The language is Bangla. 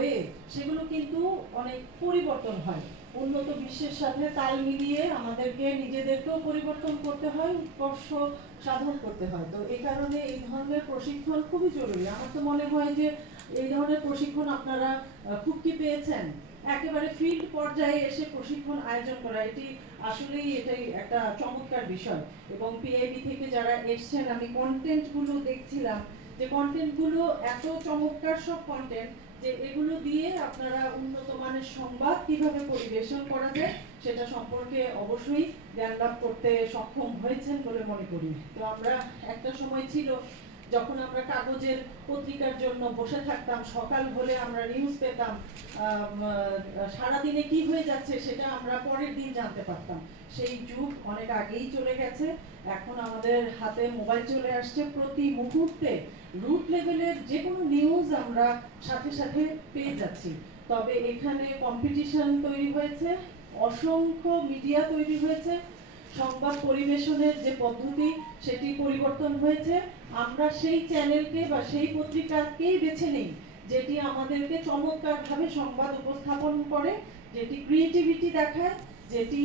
হয়ে সেগুলো কিন্তু অনেক পরিবর্তন হয়। উন্নত বিশ্বের সাথে তাল মিলিয়ে আমাদেরকে নিজেদেরকেও পরিবর্তন করতে হয়, উৎকর্ষ সাধন করতে হয়। তো এই কারণে এই ধরনের প্রশিক্ষণ খুবই জরুরি। আমার তো মনে হয় যে এই ধরনের প্রশিক্ষণ আপনারা খুব কি পেয়েছেন? একেবারে ফিল্ড পর্যায়ে এসে প্রশিক্ষণ আয়োজন করা, এটি আসলেই এটাই একটা চমৎকার বিষয়। এবং পিআইবি থেকে যারা এসছেন, আমি কন্টেন্টগুলো দেখছিলাম যে কন্টেন্টগুলো এত চমৎকার সব কন্টেন্ট যে এগুলো দিয়ে আপনারা উন্নত মানের সংবাদ কীভাবে পরিবেশন করা যায় সেটা সম্পর্কে অবশ্যই জ্ঞান লাভ করতে সক্ষম হয়েছেন বলে মনে করি। তো আমরা একটা সময় ছিল যখন আমরা কাগজের পত্রিকার জন্য বসে থাকতাম, সকাল হলে আমরা নিউজ পেতাম সারাদিনে কি হয়ে যাচ্ছে সেটা আমরা পরের দিন জানতে পারতাম। সেই যুগ অনেক আগেই চলে গেছে। এখন আমাদের হাতে মোবাইল চলে আসছে প্রতি মুহূর্তে। রুট লেভেলের যে কোনো নিউজ আমরা সাথে সাথে পেয়ে যাচ্ছি। তবে এখানে কম্পিটিশন তৈরি হয়েছে, অসংখ্য মিডিয়া তৈরি হয়েছে। সংবাদ পরিবেশনের যে পদ্ধতি, সেটি পরিবর্তন হয়েছে। আমরা সেই চ্যানেলকে বা সেই পত্রিকাকেই বেছে নিই, যেটি আমাদেরকে চমৎকারভাবে সংবাদ উপস্থাপন করে, যেটি ক্রিয়েটিভিটি দেখায়, যেটি